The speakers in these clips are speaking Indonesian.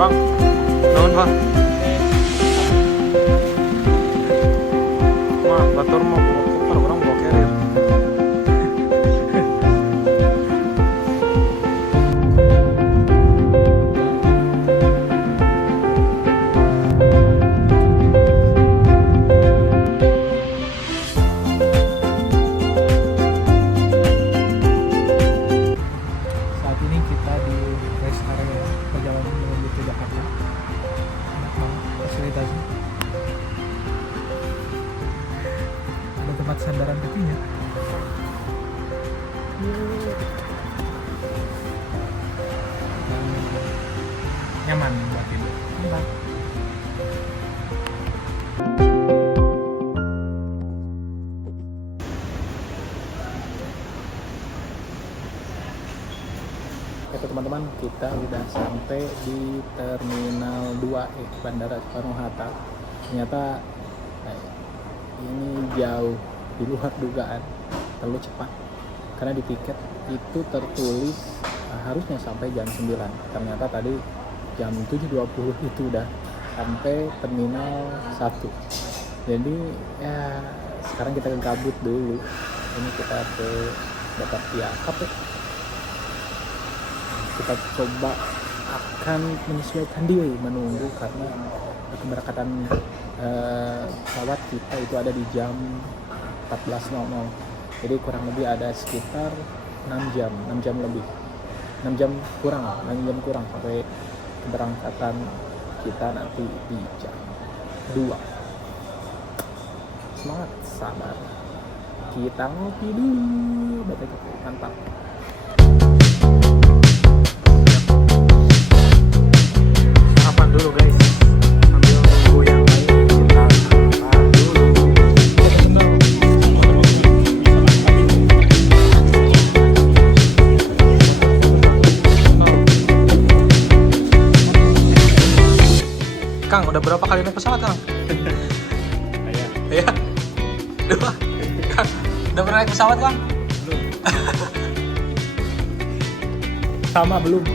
Bang, naon bang? Mah, batur mau koper orang bawa carrier. Saat ini kita di rest area perjalanan menuju ke Jakarta. Enak banget fasilitasnya. Ada tempat sandaran kakinya. Dan nyaman buat tidur. Enak. Oke teman-teman, kita udah sampai di Terminal 2 Bandara Soekarno-Hatta. Ternyata ini jauh di luar dugaan, terlalu cepat. Karena di tiket itu tertulis harusnya sampai jam 9. Ternyata tadi jam 7.20 itu udah sampai Terminal 1. Jadi ya sekarang kita gabut dulu. Ini kita ke Batavia Cafe. Kita coba akan menyesuaikan diri menunggu karena keberangkatan pesawat kita itu ada di jam 14.00. Jadi kurang lebih ada sekitar 6 jam lebih. 6 jam kurang sampai keberangkatan kita nanti di jam 2. Semangat, sabar. Kita ngopi dulu. Mantap. Dulu guys, sambil nunggu yang lain kita sarapan dulu. Kang, udah berapa kali naik pesawat Kang? Iya. 2. Kang, udah pernah naik pesawat Kang? Belum. Sama belum.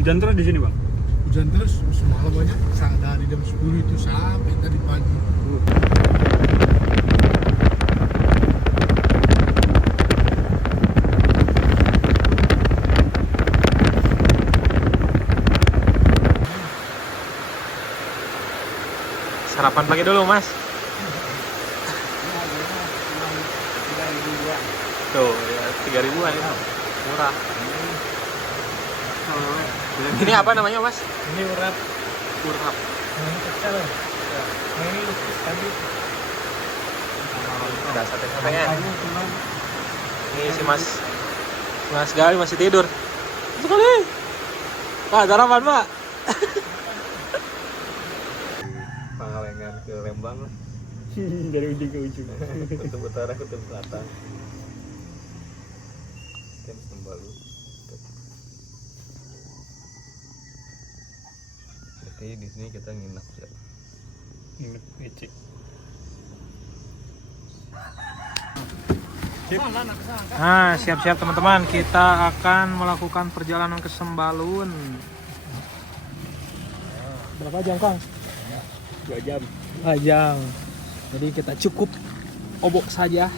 Hujan terus di sini, Bang? Hujan terus semalam banyak dari jam 10 itu sampai tadi pagi. Sarapan pagi dulu, Mas. Tuh, ya 3.000-an itu. Murah. Ini apa namanya, Mas? Ini urap. Urap. Ini kecil. Ya. Ini lupis tadi. Ada sate-satenya. Ini si Mas Gali masih tidur. Sekali. Pak, sarapan, Pak. Pangalengan ke Lembang lah. Dari ujung ke ujung. Kutub utara, kutub selatan. Kita Sembalu. Jadi di sini kita nginep ya. Nginep ngecek. Nah, siap-siap teman-teman, kita akan melakukan perjalanan ke Sembalun. Berapa jam, Kang? 2 jam. 2 jam. Jadi kita cukup obok saja.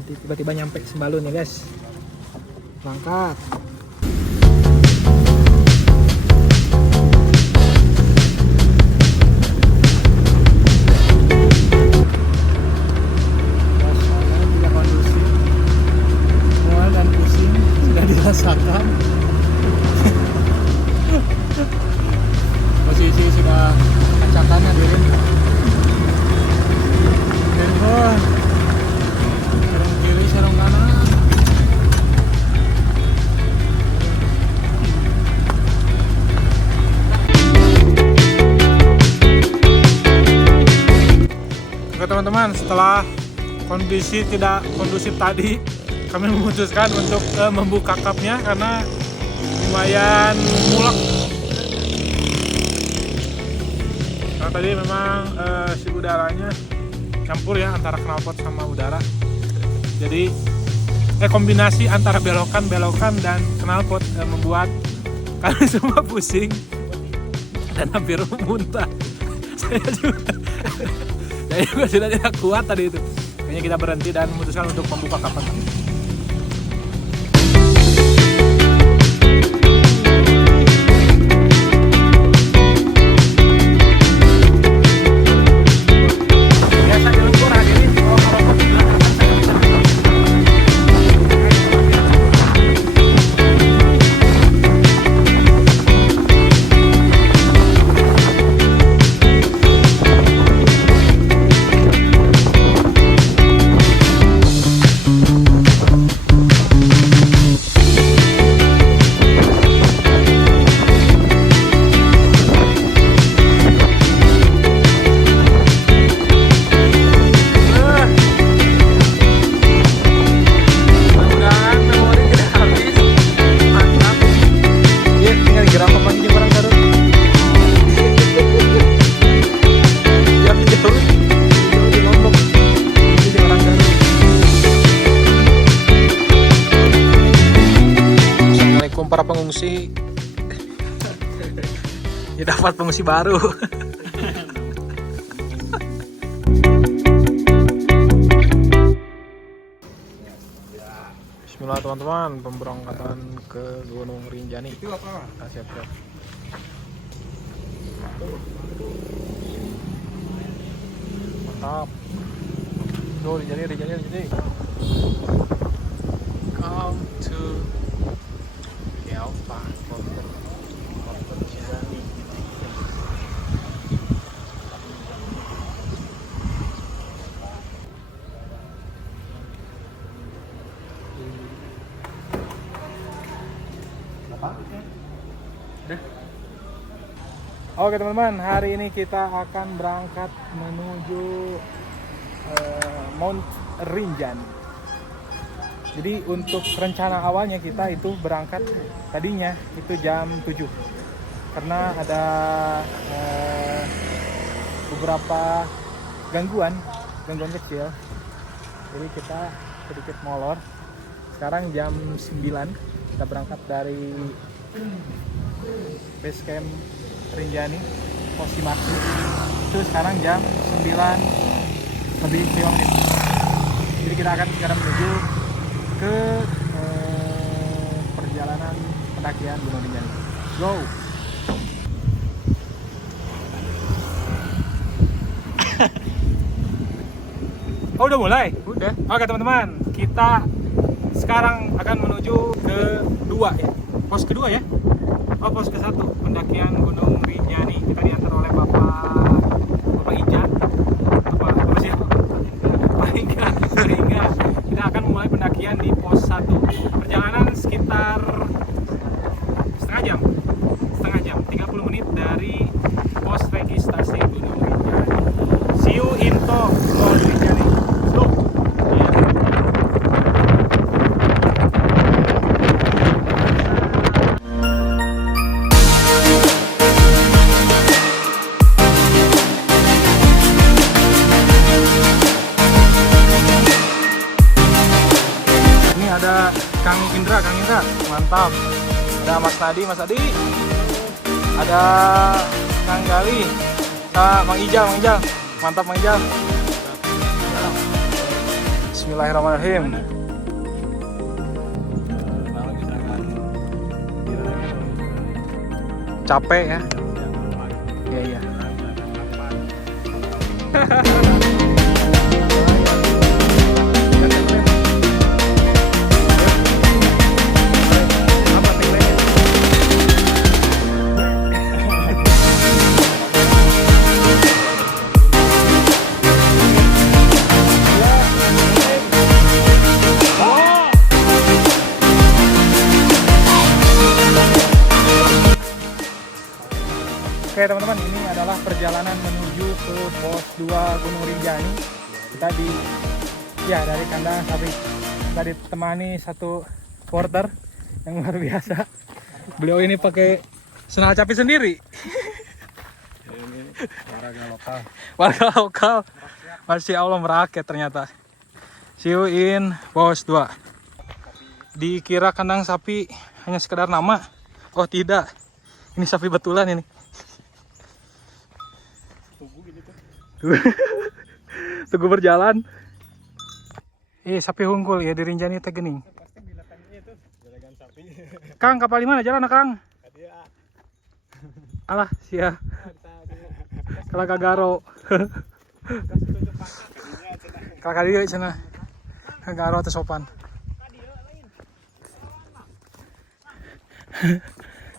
Nanti tiba-tiba nyampe Sembalun ya, guys. Berangkat. Dirasakan. Posisi sudah kacakan hadirin. Serong kiri, serong kanan. Oke teman-teman, setelah kondisi tidak kondusif tadi, kami memutuskan untuk membuka kapnya karena lumayan mulek. Karena tadi memang si udaranya campur ya antara knalpot sama udara. Jadi kombinasi antara belokan dan knalpot membuat kami semua pusing dan hampir muntah. Saya juga sudah tidak kuat tadi itu. Kayaknya kita berhenti dan memutuskan untuk membuka kapal. Para pengungsi ya dapat pengungsi baru. Bismillah teman-teman, pemberangkatan ke Gunung Rinjani. Itu apa? Siap-siap. Mantap. Tuh Rinjani. Come to Alpha Kota Rinjani. Oke teman-teman, hari ini kita akan berangkat menuju Mount Rinjani. Jadi untuk rencana awalnya kita itu berangkat tadinya itu jam 7 karena ada beberapa gangguan kecil. Jadi kita sedikit molor. Sekarang jam 9 kita berangkat dari base camp Rinjani pos Shimatsu. Itu sekarang jam 9 lebih 5 menit. Jadi kita akan sekarang menuju ke perjalanan pendakian Gunung Rinjani. Go! Oh, udah mulai? Udah. Oke teman-teman, kita sekarang akan menuju ke 2 ya. Pos kedua ya. Oh, pos ke-1 pendakian Gunung Rinjani. Kita diantar oleh Bapak Ija. Apa sih? Pak Hingga. Kita akan mulai pendakian di pos 1. Perjalanan sekitar setengah jam, 30 menit dari pos registrasi Gunung Rinjani. See you in Gunung Rinjani. Go. Ini ada Kang Indra, mantap. Ada Mas Adi, ada Kang Gali, Mang Ijal, mantap Mang Ijal. Bismillahirrahmanirrahim. Capek ya? Iya. Oke teman-teman, ini adalah perjalanan menuju ke pos 2 Gunung Rinjani. Kita dari kandang sapi. Kita ditemani satu porter yang luar biasa. Beliau ini pakai sendal capi sendiri. Ini Warga lokal. Masya Allah, merakyat ternyata. See you in pos 2. Dikira kandang sapi hanya sekedar nama. Oh tidak, ini sapi betulan ini. Tunggu berjalan. Sapi hungkul ya di Rinjani teh gening. Kang, kapal di mana jalan Kang? Alah, sia. Kalau Kagaro. Kakak dia cenah. Kagaro teh sopan.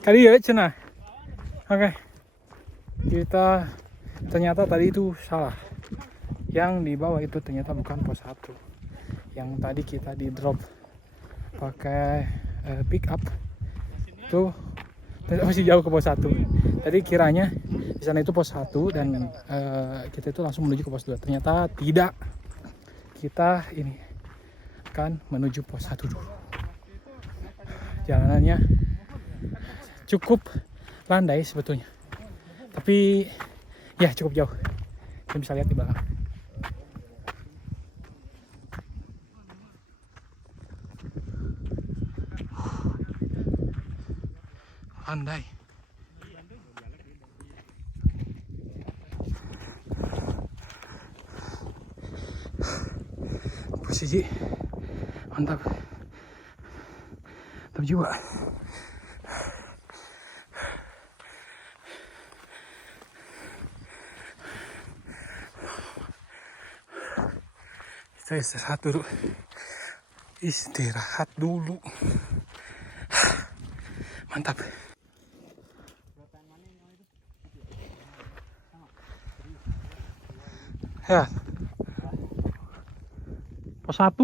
Kali ya cenah. Oke. Kita ternyata tadi itu salah. Yang di bawah itu ternyata bukan pos 1. Yang tadi kita di drop pakai pick up itu masih jauh ke pos 1. Tadi kiranya di sana itu pos 1 dan kita itu langsung menuju ke pos 2. Ternyata tidak. Kita ini akan menuju pos 1 dulu. Jalanannya cukup landai sebetulnya. Tapi ya cukup jauh. Kita bisa lihat di belakang. Landai. Posisi mantap. Mantap juga. Kita istirahat dulu. Mantap. Ya. Pos 1.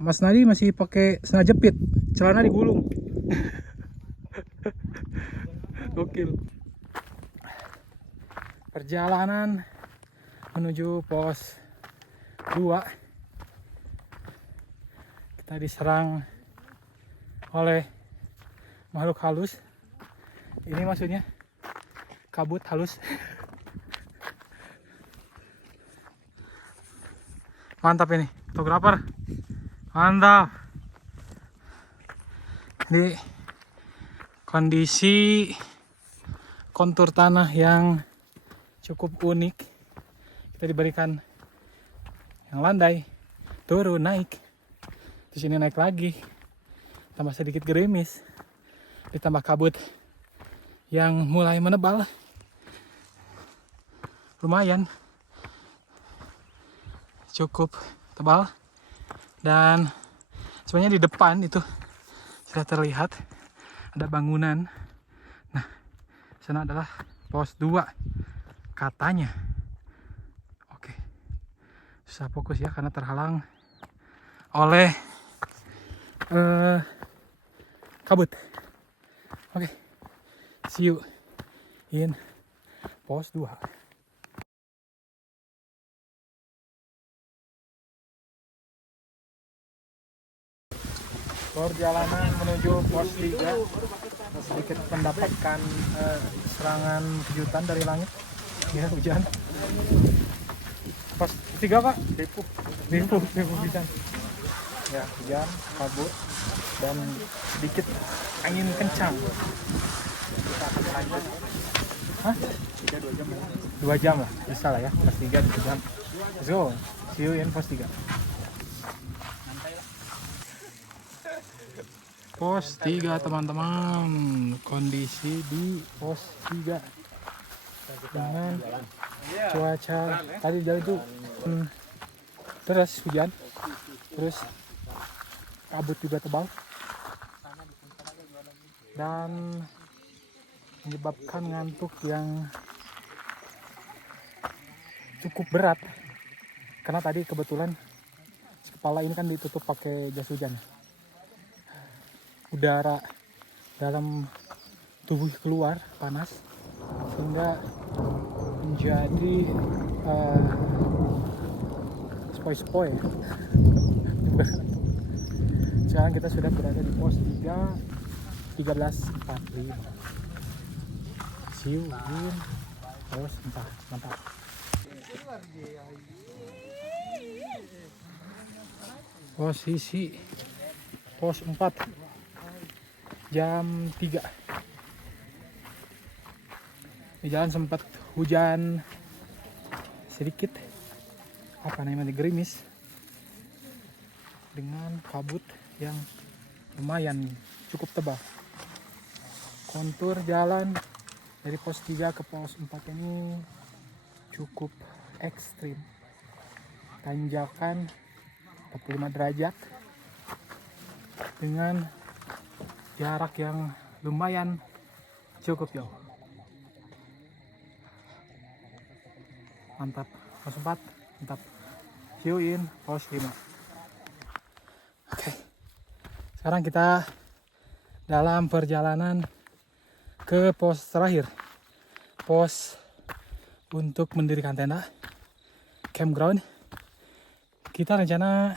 Mas Nadi masih pakai sandal jepit, celana digulung. Gokil. Perjalanan menuju pos 2. Kita diserang oleh makhluk halus. Ini maksudnya kabut halus. Mantap ini, fotografer. Mantap. Jadi kondisi kontur tanah yang cukup unik. Kita diberikan yang landai, turun, naik, di sini naik lagi, tambah sedikit gerimis, ditambah kabut yang mulai menebal, lumayan cukup tebal. Dan sebenarnya di depan itu sudah terlihat ada bangunan. Nah, sana adalah pos 2 katanya. Oke, susah fokus ya karena terhalang oleh kabut. Oke, see you in pos 2. Perjalanan menuju pos 3 sedikit mendapatkan serangan kejutan dari langit. Ya, hujan. Pos 3 Pak, ribu hujan. Ya, hujan, kabut, dan sedikit angin kencang. Kita akan lanjut. Hah? 2 jam lah, bisa lah ya. Pos 3 2 jam. Let's go, see you in pos 3. Pos 3 teman-teman, kondisi di pos 3 dengan cuaca tadi jalan itu terus hujan, terus kabut juga tebal dan menyebabkan ngantuk yang cukup berat karena tadi kebetulan kepala ini kan ditutup pakai jas hujan. Udara dalam tubuh keluar panas sehingga menjadi spoi-spoi. Sekarang kita sudah berada di pos 3 13.45. See you in pos 4. Mantap. Posisi pos 4 jam 3. Di jalan sempat hujan sedikit, apa namanya, gerimis dengan kabut yang lumayan cukup tebal. Kontur jalan dari pos 3 ke pos 4 ini cukup ekstrim, tanjakan 45 derajat dengan jarak yang lumayan cukup jauh. Mantap. Pos 4 mantap. See you in pos 5. Oke, sekarang kita dalam perjalanan ke pos terakhir, pos untuk mendirikan tenda, campground. Kita rencana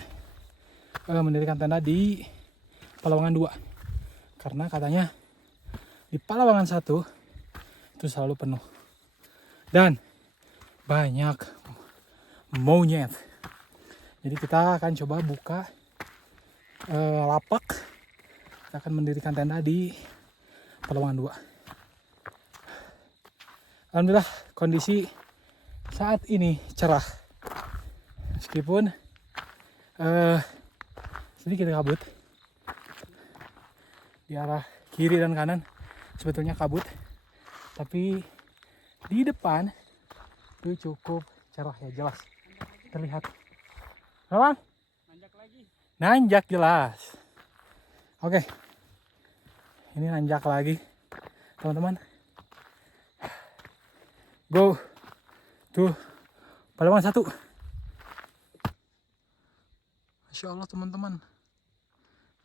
mendirikan tenda di Palawangan 2 karena katanya di Palawangan 1 itu selalu penuh dan banyak monyet. Jadi kita akan coba buka lapak. Kita akan mendirikan tenda di Palawangan 2. Alhamdulillah kondisi saat ini cerah meskipun sedikit kabut. Di arah kiri dan kanan sebetulnya kabut, tapi di depan itu cukup cerah ya, jelas terlihat. Bang, nanjak lagi. Nanjak jelas. Oke, ini nanjak lagi teman-teman. Go to Palawangan 1. Masya Allah teman-teman,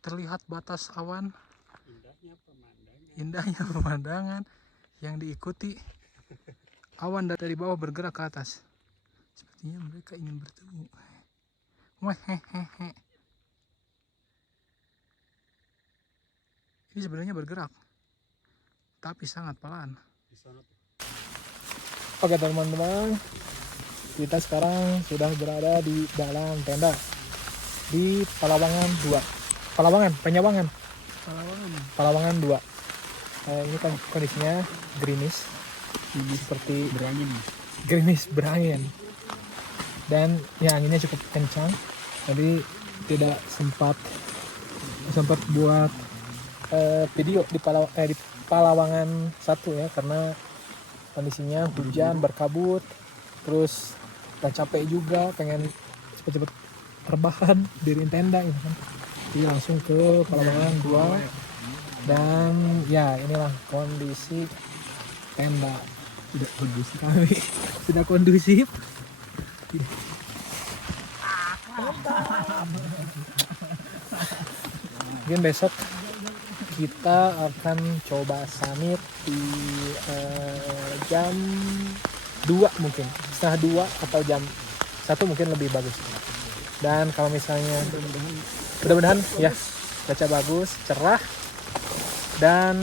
terlihat batas awan. Indahnya pemandangan yang diikuti awan dari bawah bergerak ke atas. Sepertinya mereka ingin bertemu. Ini sebenarnya bergerak, tapi sangat pelan. Oke teman-teman, kita sekarang sudah berada di dalam tenda di Palawangan 2. Palawangan 2. Ini kan kondisinya gerimis, seperti Berangin. gerimis berangin, dan ya anginnya cukup kencang. Jadi tidak sempat buat video di Palawangan 1 ya, karena kondisinya hujan berkabut, terus udah capek juga, pengen cepet-cepet rebahan diriin tenda gitu kan. Jadi langsung ke Palawangan 2, dan ya inilah kondisi tenda tidak kondusif kami. Sudah kondusif. Mungkin besok kita akan coba summit di jam 2 mungkin, setengah 2 atau jam 1 mungkin lebih bagus. Dan kalau misalnya mudah-mudahan ya cuaca bagus, cerah, dan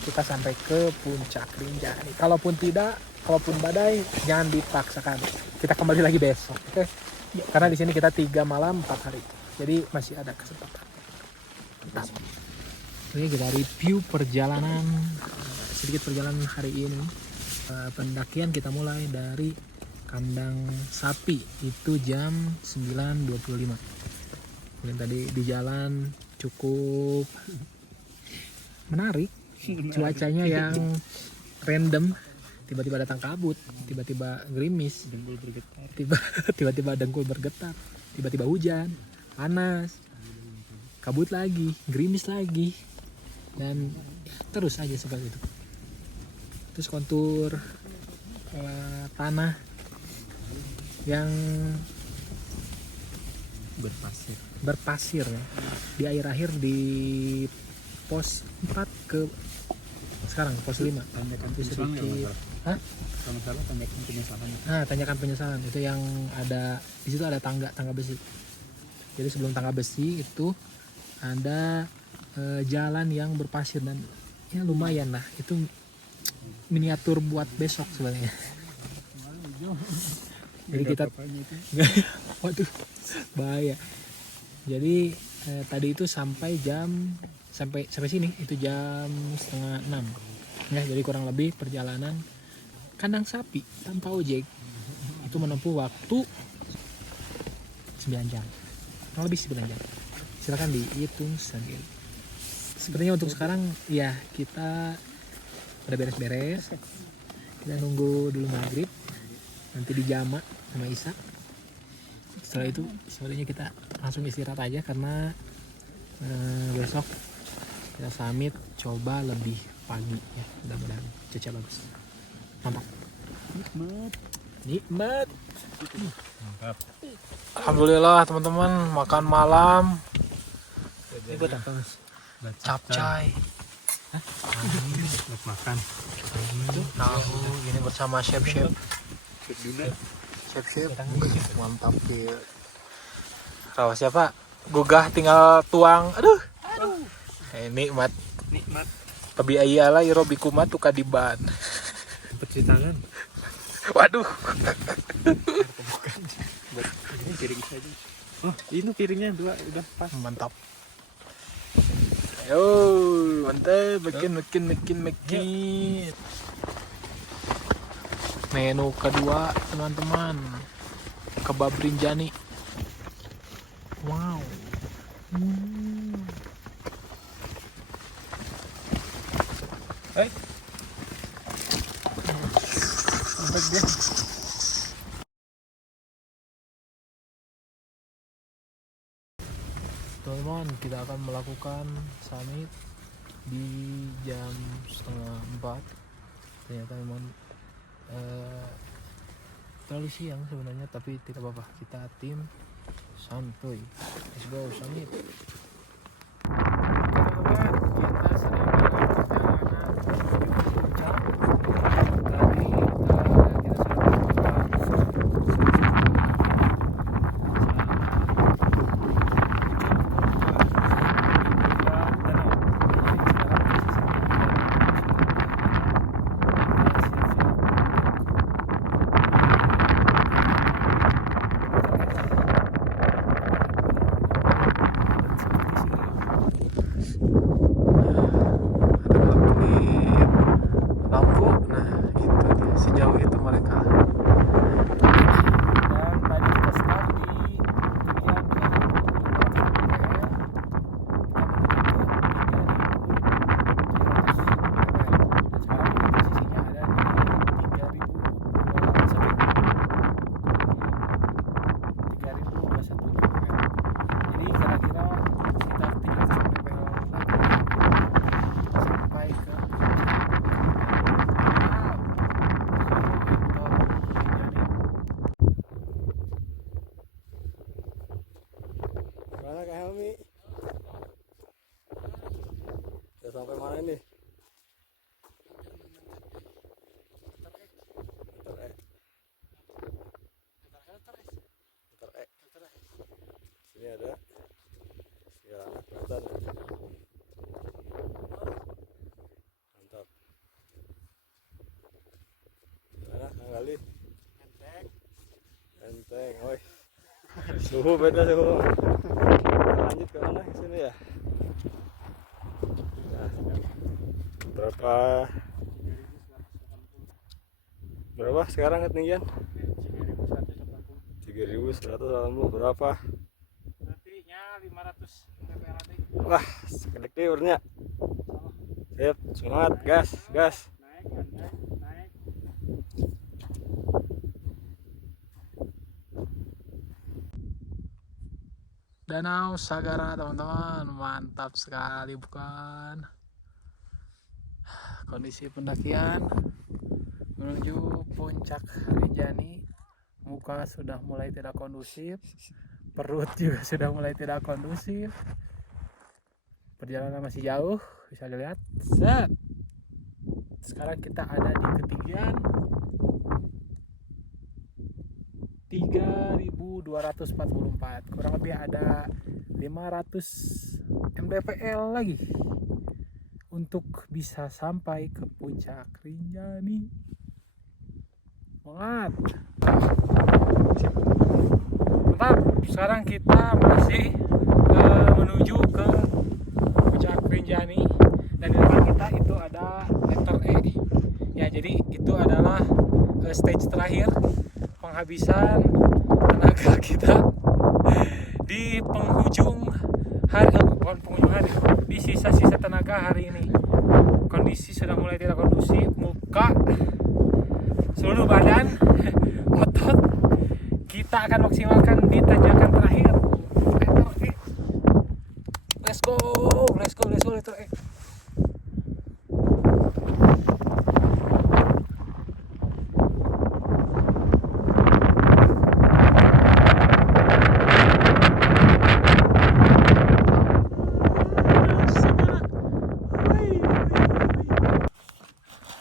kita sampai ke puncak Rinjani. Kalaupun badai, jangan dipaksakan. Kita kembali lagi besok, oke? Karena di sini kita 3 malam 4 hari, jadi masih ada kesempatan. Mantap. Ini kita review sedikit perjalanan hari ini. Pendakian kita mulai dari kandang sapi itu jam 9.25. Kemudian tadi di jalan cukup menarik, cuacanya yang random, tiba-tiba datang kabut, tiba-tiba gerimis, tiba-tiba dengkul bergetar, tiba-tiba hujan, panas, kabut lagi, gerimis lagi, dan terus aja seperti itu. Terus kontur tanah yang berpasir ya. Di akhir-akhir di pos 4 ke sekarang pos 5. Tanyakan Itu penyesalan sedikit. nggak, Hah? kalau salah tanyakan penyesalan. Tanyakan penyesalan itu yang ada di situ, ada tangga besi. Jadi sebelum tangga besi itu ada jalan yang berpasir, dan ya lumayan lah, itu miniatur buat besok sebenarnya. Jadi kita waduh bahaya. Jadi tadi itu sampai sini itu jam 5:30 ya. Jadi kurang lebih perjalanan kandang sapi tanpa ojek itu menempuh waktu 9 jam, kurang lebih 9 jam. Silakan dihitung sendiri. Sepertinya untuk sekarang ya kita udah beres-beres. Kita nunggu dulu maghrib, nanti dijama sama Isa. Setelah itu sebenarnya kita langsung istirahat aja, karena besok kita summit coba lebih pagi ya, mudah-mudahan cuaca bagus. Mantap. Nikmat. Mantap. Alhamdulillah teman-teman, makan malam. Ini buat apa Mas? Capcay. Buat makan. Tahu ini bersama chef Chef mantap ya. Rawa siapa? Gugah tinggal tuang. Aduh. Nikmat. Tapi ayala iro bikumat tuh kadiban. Cuci tangan. Waduh. Ini piring saja. Oh, ini piringnya 2 udah pas. Mantap. Yo, mantap. Makin. Menu kedua teman-teman, kebab Rinjani. Wow. Teman-teman, kita akan melakukan summit di jam 3:30. Ternyata memang terlalu siang sebenarnya, tapi tidak apa-apa, kita tim santuy. Let's go summit. Teman-teman, kita sedang dalam perjalanan menuju puncak. Tadi kita sudah ini? Letter E. Sini ada segala anak kelihatan. Mantap. Gimana Kang Gali? Enteng, oi. Suhu beda suhu. Lanjut ke mana? Ke sini ya. Nah, berapa sekarang ketinggian? 3.180. Berapa? Berarti-nya 500 mPa. Wah, sekedek deh urnya. Sip, semangat, gas. Naik. Danau Sagara teman-teman, mantap sekali bukan? Kondisi pendakian menuju puncak Rinjani, muka sudah mulai tidak kondusif, perut juga sudah mulai tidak kondusif. Perjalanan masih jauh, bisa dilihat. Set. Sekarang kita ada di ketinggian 3.244, kurang lebih ada 500 mdpl lagi untuk bisa sampai ke puncak Rinjani. Semangat. Mantap. Sekarang kita masih menuju ke puncak Rinjani, dan di depan kita itu ada letter E. Ya, jadi itu adalah stage terakhir penghabisan tenaga kita di penghujung hari, bukan penghujung hari, di sisa-sisa tenaga hari ini. Kondisi sudah mulai tidak kondusif, muka, seluruh badan, otot kita akan maksimalkan di tanjakan terakhir. Let's go, letter E.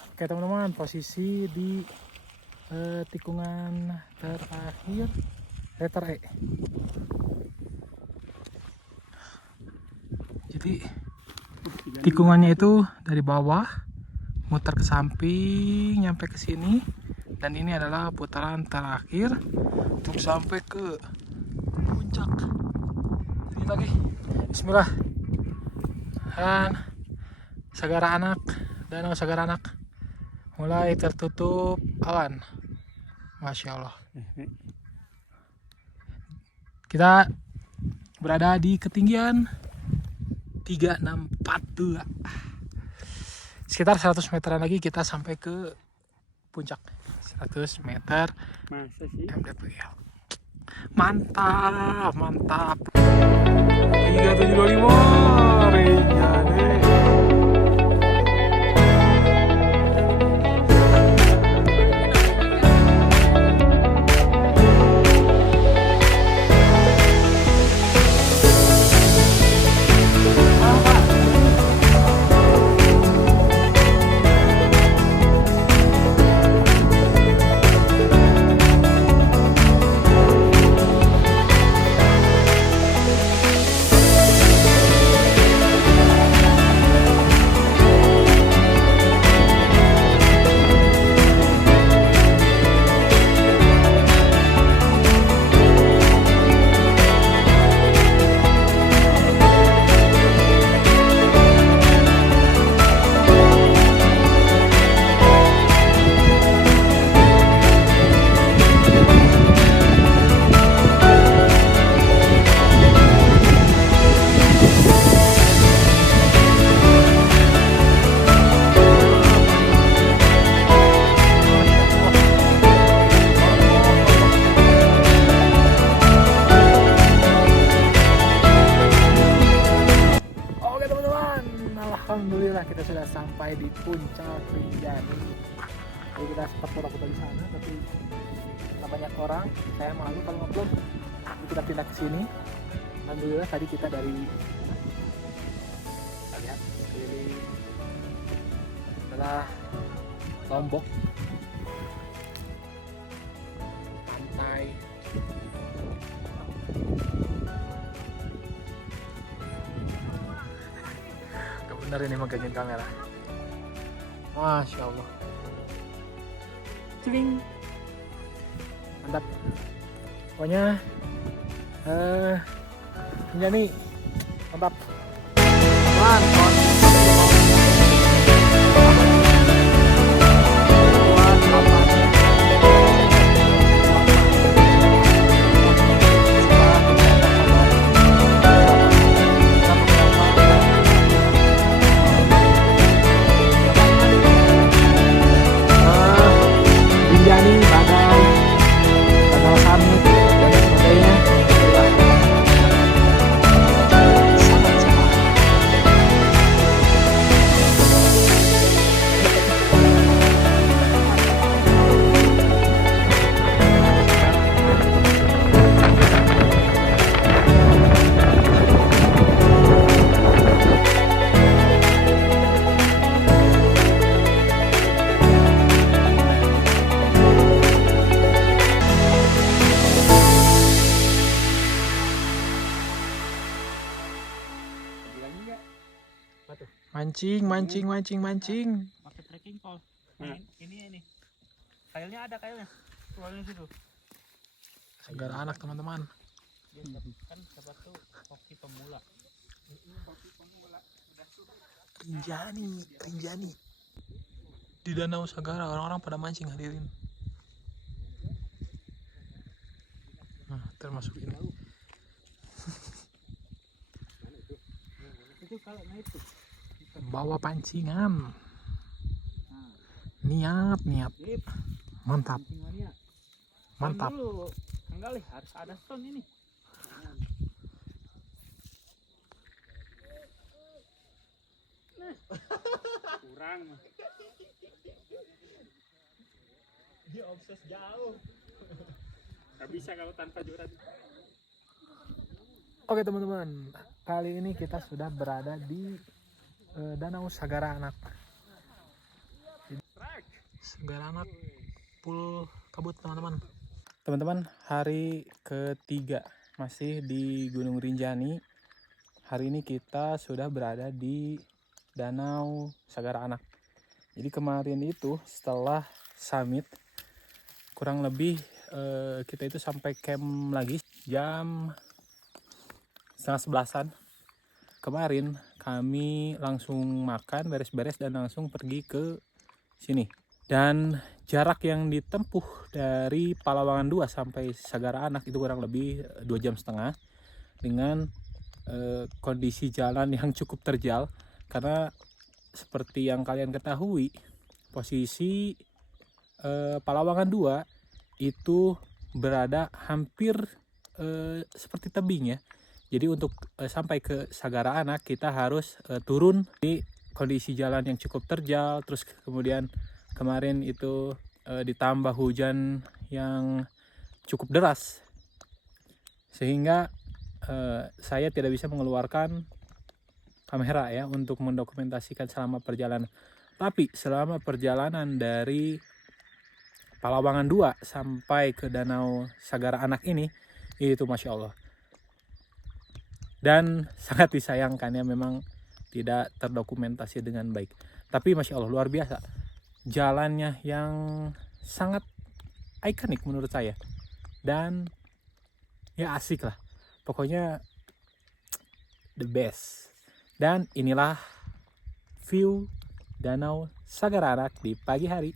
Oke teman-teman, posisi di tikungan terakhir letter E. Jadi tikungannya itu dari bawah muter ke samping nyampe ke sini, dan ini adalah putaran terakhir untuk sampai ke puncak. Ini lagi. Bismillah. Dan Sagara Anak, Danau Sagara Anak mulai tertutup awan. Masya Allah. Kita berada di ketinggian 3642. Sekitar 100 meteran lagi kita sampai ke puncak. 100 meter. Masa sih? mdpl. Mantap. 3725 Rinjani. Alhamdulillah kita sudah sampai di puncak Rinjani. Jadi kita sempat foto-foto di sana, tapi karena banyak orang, saya malu kalau ngupload. Jadi kita pindah ke sini. Alhamdulillah tadi kita dari, kita lihat sekeliling adalah Lombok. Pantai. Gak bener ini megangin kamera. Masya Allah. Cling. Mantap. Pokoknya ini mantap. Mantap. Rinjani, badai Summit dan sebagainya. Sangat cerah. Mancing. Pakai trekking pole. Nah, ini. Kailnya ada kailnya. Keluarnya situ. Segar anak teman-teman. Kan siapa tuh hoki pemula. Rinjani. Di Danau Sagara orang-orang pada mancing hadirin. Nah, termasuk ini. Itu kalau naik tuh. Bawa pancingan. Niat. Mantap. Mantap. Dulu. Enggak lih, harus ada stone ini. Kurang. Dia obses jauh. Gak bisa kalau tanpa joran. Oke teman-teman, kali ini kita sudah berada di Danau Sagara Anak. Sagara Anak Pul Kabut teman-teman. Teman-teman, hari ketiga masih di Gunung Rinjani. Hari ini kita sudah berada di Danau Sagara Anak. Jadi kemarin itu setelah summit kurang lebih kita itu sampai camp lagi jam 10:30-an. Kemarin kami langsung makan, beres-beres dan langsung pergi ke sini. Dan jarak yang ditempuh dari Palawangan 2 sampai Sagara Anak itu kurang lebih 2,5 jam dengan kondisi jalan yang cukup terjal, karena seperti yang kalian ketahui posisi Palawangan 2 itu berada hampir seperti tebing ya. Jadi untuk sampai ke Sagara Anak kita harus turun di kondisi jalan yang cukup terjal. Terus kemudian kemarin itu ditambah hujan yang cukup deras, sehingga saya tidak bisa mengeluarkan kamera ya untuk mendokumentasikan selama perjalanan. Tapi selama perjalanan dari Palawangan 2 sampai ke Danau Sagara Anak ini, itu Masya Allah. Dan sangat disayangkan ya, memang tidak terdokumentasi dengan baik. Tapi Masya Allah luar biasa. Jalannya yang sangat ikonik menurut saya. Dan ya asik lah. Pokoknya the best. Dan inilah view Danau Sagara Anak di pagi hari.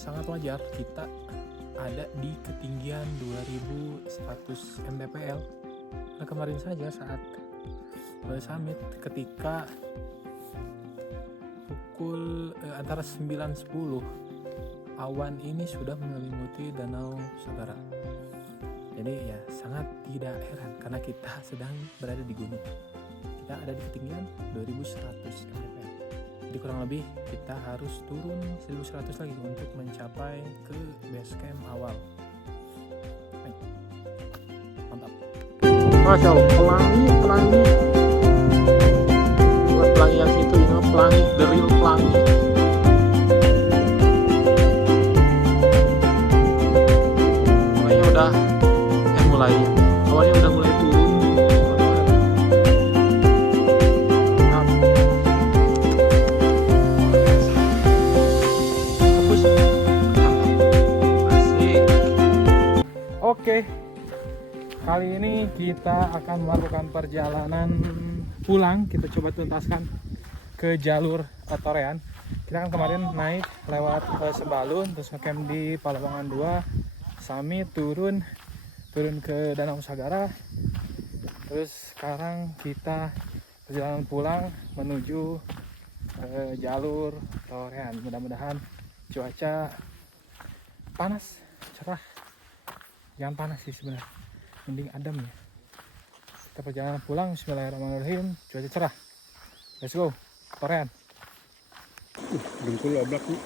sangat wajar kita ada di ketinggian 2100 mdpl. Nah, kemarin saja saat summit ketika pukul antara 9.10 awan ini sudah menyelimuti Danau Sagara. Jadi ya sangat tidak heran karena kita sedang berada di gunung. Kita ada di ketinggian 2100 mdpl. Jadi kurang lebih kita harus turun 1100 lagi untuk mencapai ke base camp awal. Mantap. Masya Allah, pelangi. Bukan pelangi yang situ, ini pelangi, the real pelangi. Awalnya udah mulai turun. Oke, kali ini kita akan melakukan perjalanan pulang. Kita coba tuntaskan ke jalur Torean. Kita kan kemarin naik lewat Sebalun, terus ngecamp di Palawangan 2, summit, turun ke Danau Sagara. Terus sekarang kita perjalanan pulang menuju jalur Torean. Mudah-mudahan cuaca panas, cerah. Jangan panas sih sebenarnya, mending adem ya. Kita perjalanan pulang, bismillahirrahmanirrahim, cuaca cerah. Let's go, Torean. Dengkul oblak nih.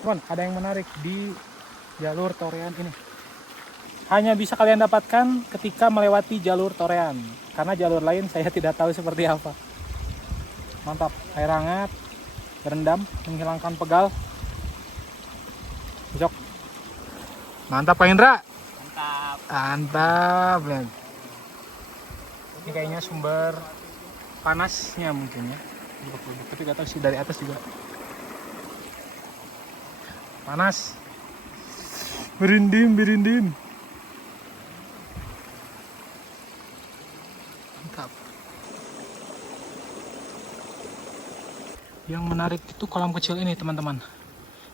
Teman, ada yang menarik di jalur Torean ini. Hanya bisa kalian dapatkan ketika melewati jalur Torean, karena jalur lain saya tidak tahu seperti apa. Mantap, air hangat, berendam, menghilangkan pegal. Besok. Mantap Pak Indra. Mantap. Ini kayaknya sumber panasnya mungkin ya. Tapi gak tahu sih dari atas juga. Panas. Berinding. Mantap. Yang menarik itu kolam kecil ini teman-teman.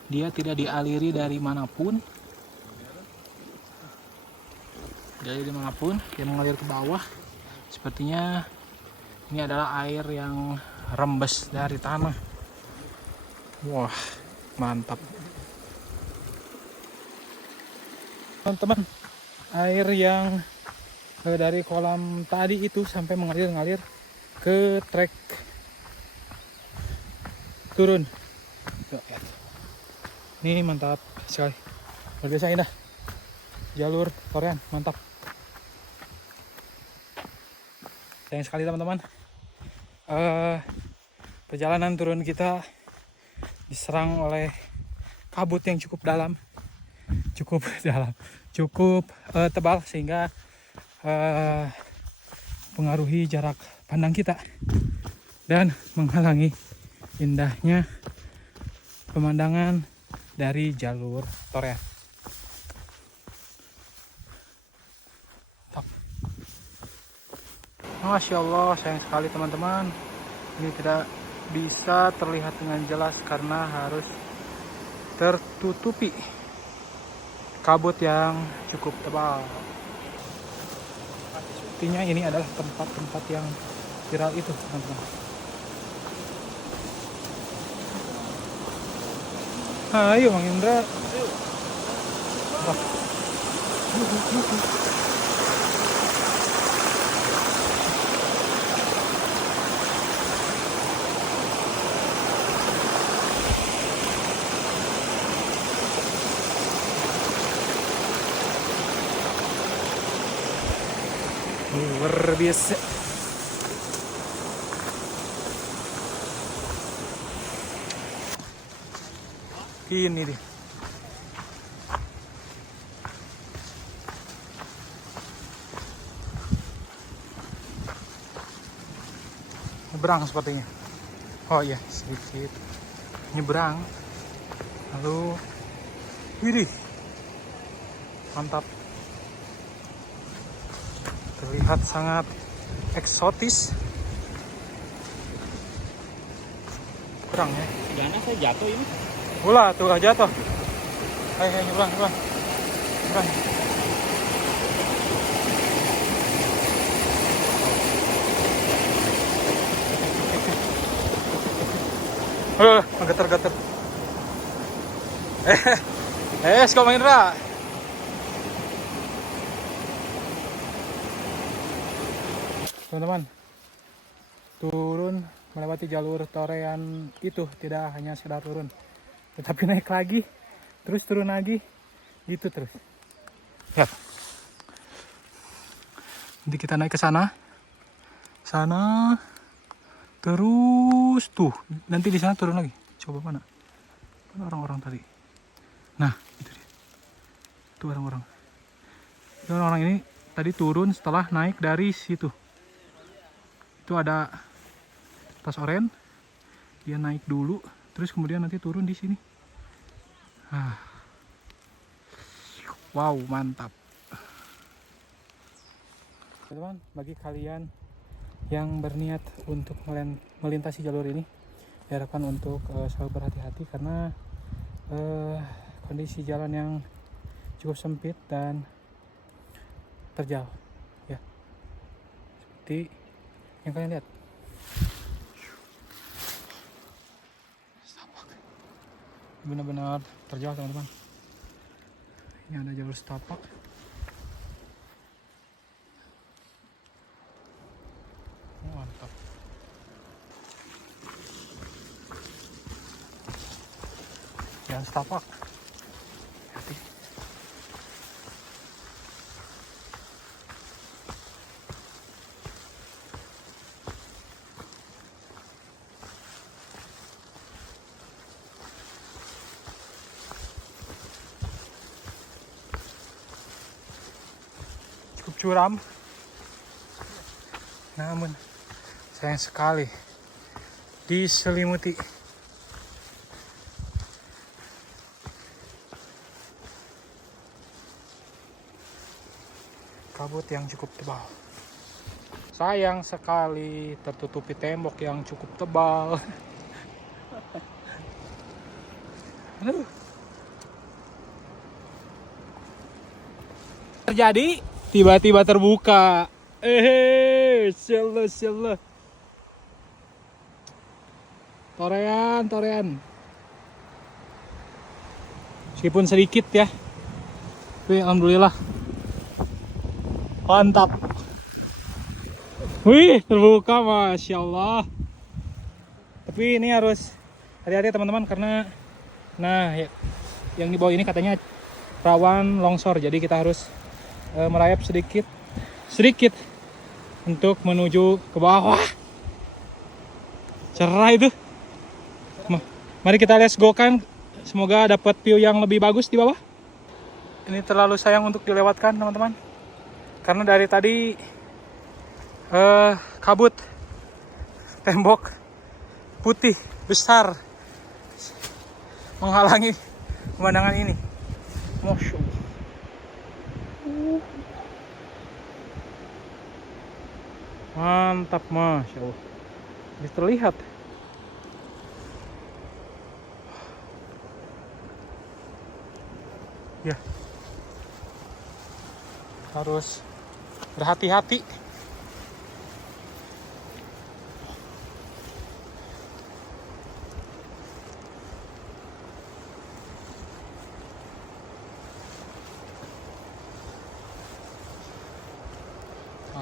Dia tidak dialiri dari manapun. Dari dimanapun, dia mengalir ke bawah. Sepertinya ini adalah air yang rembes dari tanah. Wah, mantap. Teman-teman, air yang dari kolam tadi itu sampai mengalir ke trek turun. Ini mantap sekali, luar biasa indah. Jalur Torean, mantap. Sayang sekali teman-teman, perjalanan turun kita diserang oleh kabut yang cukup tebal sehingga pengaruhi jarak pandang kita dan menghalangi indahnya pemandangan dari jalur Torean. Masya Allah, sayang sekali teman-teman, ini tidak bisa terlihat dengan jelas karena harus tertutupi kabut yang cukup tebal. Sepertinya ini adalah tempat-tempat yang viral itu teman-teman. Ayo Bang Indra. Luar biasa. Ini deh. Nyebrang sepertinya. Oh iya, sedikit nyebrang. Lalu ini mantap. Terlihat sangat eksotis. nyebrang ya. Gana saya jatuh ini. Ulah tuh jatuh. Ayo nyebrang. Nyebrang. Geter. Kau main Ra. Teman-teman, turun melewati jalur torean itu tidak hanya sekedar turun, tetapi naik lagi, terus turun lagi, gitu terus. Lihat. Nanti kita naik ke sana, terus tuh, nanti di sana turun lagi. Coba mana orang-orang tadi? Nah, itu dia. Itu orang-orang. Orang-orang ini tadi turun setelah naik dari situ. Itu ada tas oranye, dia naik dulu, terus kemudian nanti turun di sini. Wow, mantap. Teman-teman, bagi kalian yang berniat untuk melintasi jalur ini, diharapkan untuk selalu berhati-hati karena kondisi jalan yang cukup sempit dan terjal, ya. Seperti yang kalian lihat. Benar-benar terjal, teman-teman. Ini ada jalur setapak. Mantap. Jalan setapak. Hati. Cukup curam, namun sayang sekali diselimuti kabut yang cukup tebal. Sayang sekali tertutupi tembok yang cukup tebal. Terjadi tiba-tiba terbuka. Syallah. Torean. Meskipun sedikit ya, tapi alhamdulillah mantap. Wih, terbuka, masya Allah. Tapi ini harus hati-hati teman-teman karena yang di bawah ini katanya rawan longsor, jadi kita harus merayap sedikit untuk menuju ke bawah. Cerah itu. Mari kita let's go kan. Semoga dapat view yang lebih bagus di bawah. Ini terlalu sayang untuk dilewatkan, teman-teman. Karena dari tadi kabut tembok putih besar menghalangi pemandangan ini. Masya Allah. Mantap, masya Allah. Bisa terlihat. Ya, harus berhati-hati.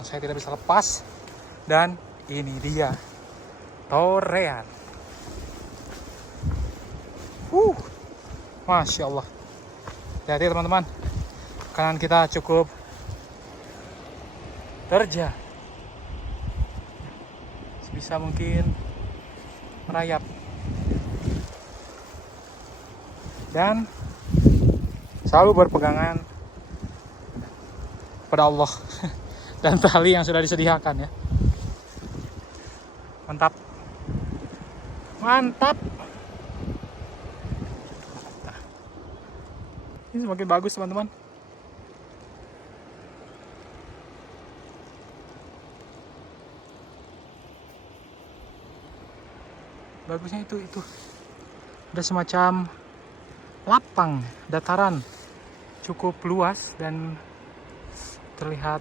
Saya tidak bisa lepas. Dan ini dia torean. Masya Allah. Jadi teman-teman, kanan kita cukup terjal. Sebisa mungkin merayap. Dan selalu berpegangan pada Allah dan tali yang sudah disediakan ya. Mantap. Ini semakin bagus teman-teman. bagusnya itu ada semacam lapang, dataran cukup luas dan terlihat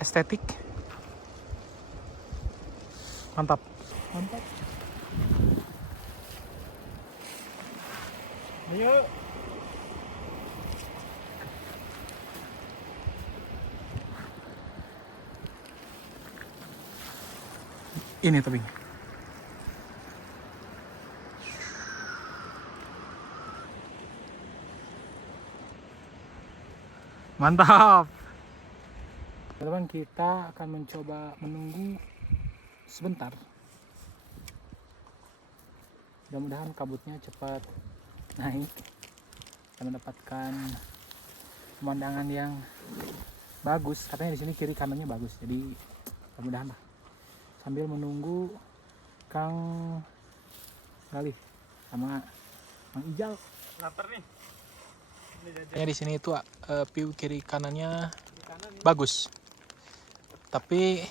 estetik. Mantap. Ayo. Ini tebing. Mantap. Teman-teman, kita akan mencoba menunggu sebentar. Mudah-mudahan kabutnya cepat naik. Kita mendapatkan pemandangan yang bagus. Katanya di sini kiri kanannya bagus. Jadi mudah-mudahan lah. Sambil menunggu Kang Galih sama Mang Ijal. Lapar nih. Di sini itu view kiri kanannya bagus, tapi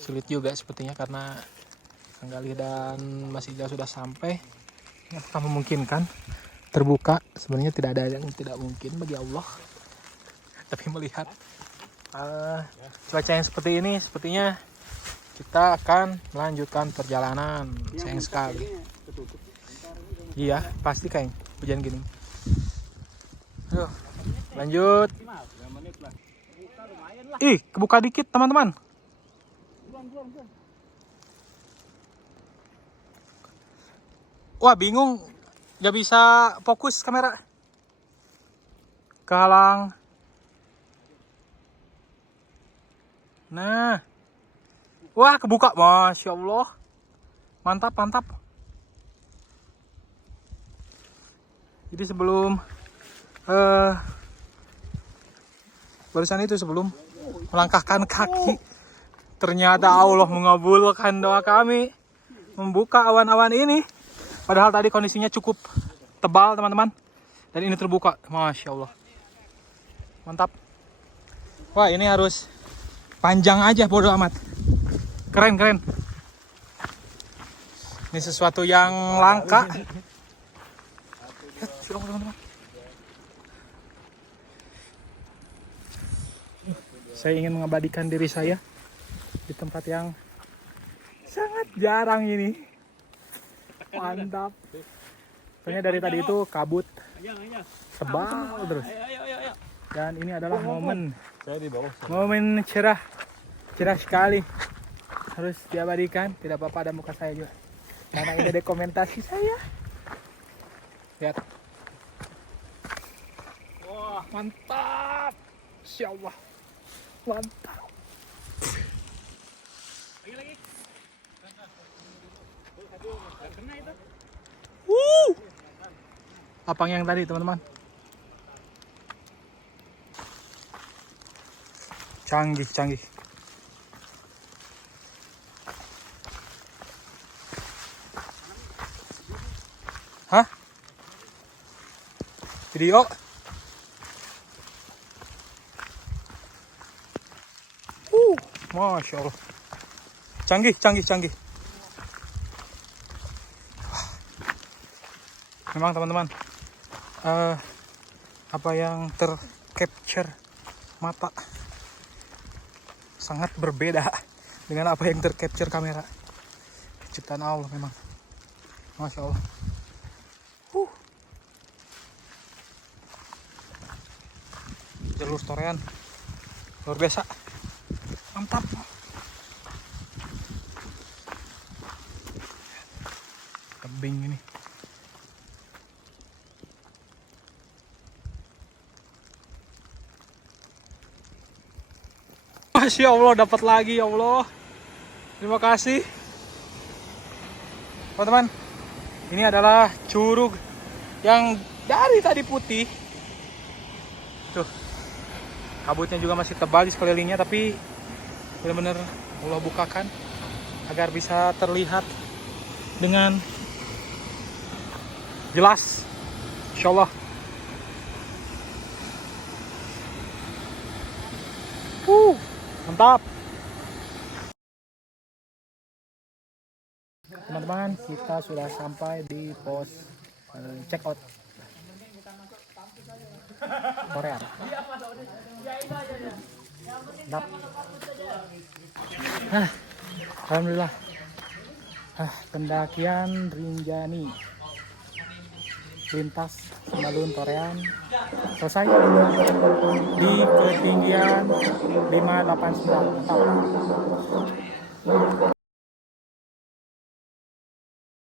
sulit juga sepertinya karena Kang Galih dan Mas Ijal sudah sampai. Apakah memungkinkan terbuka? Sebenarnya tidak ada yang tidak mungkin bagi Allah, tapi melihat cuaca yang seperti ini, sepertinya kita akan melanjutkan perjalanan. Sayang sekali. Iya, pasti kayak hujan gini. Ayo, lanjut. Ih, kebuka dikit teman-teman. Wah, bingung. Gak bisa fokus kamera. Kehalang. Nah. Wah, kebuka. Masya Allah. Mantap, mantap. Jadi sebelum barusan itu sebelum melangkahkan kaki, ternyata Allah mengabulkan doa kami, membuka awan-awan ini. Padahal tadi kondisinya cukup tebal teman-teman, dan ini terbuka. Masya Allah, mantap. Wah, ini harus panjang aja, bodo amat. Keren. Ini sesuatu yang langka. Teman-teman, saya ingin mengabadikan diri saya di tempat yang sangat jarang ini. Mantap. Soalnya dari tadi itu kabut tebal terus. Dan ini adalah momen cerah sekali. Harus diabadikan. Tidak apa-apa ada muka saya juga, karena ini dokumentasi saya. Lihat. Wah, mantap. Insya Allah. Mantap. Lagi. Apang yang tadi, teman-teman. Canggih. Hah? Video? Masya Allah. Canggih. Memang teman-teman, apa yang tercapture mata sangat berbeda dengan apa yang tercapture kamera. Ciptaan Allah memang. Masya Allah. Jalur torean luar biasa, mantap. Tebing ini. Masya Allah, dapat lagi, ya Allah. Terima kasih teman-teman. Ini adalah curug yang dari tadi putih. Tuh, kabutnya juga masih tebal di sekelilingnya, tapi benar-benar Allah bukakan agar bisa terlihat dengan jelas, insya Allah. Mantap. teman-teman, kita sudah sampai di pos check out Korea. Dap. Alhamdulillah. Pendakian Rinjani lintas Simalun Torean selesai di ketinggian 589. Mantap.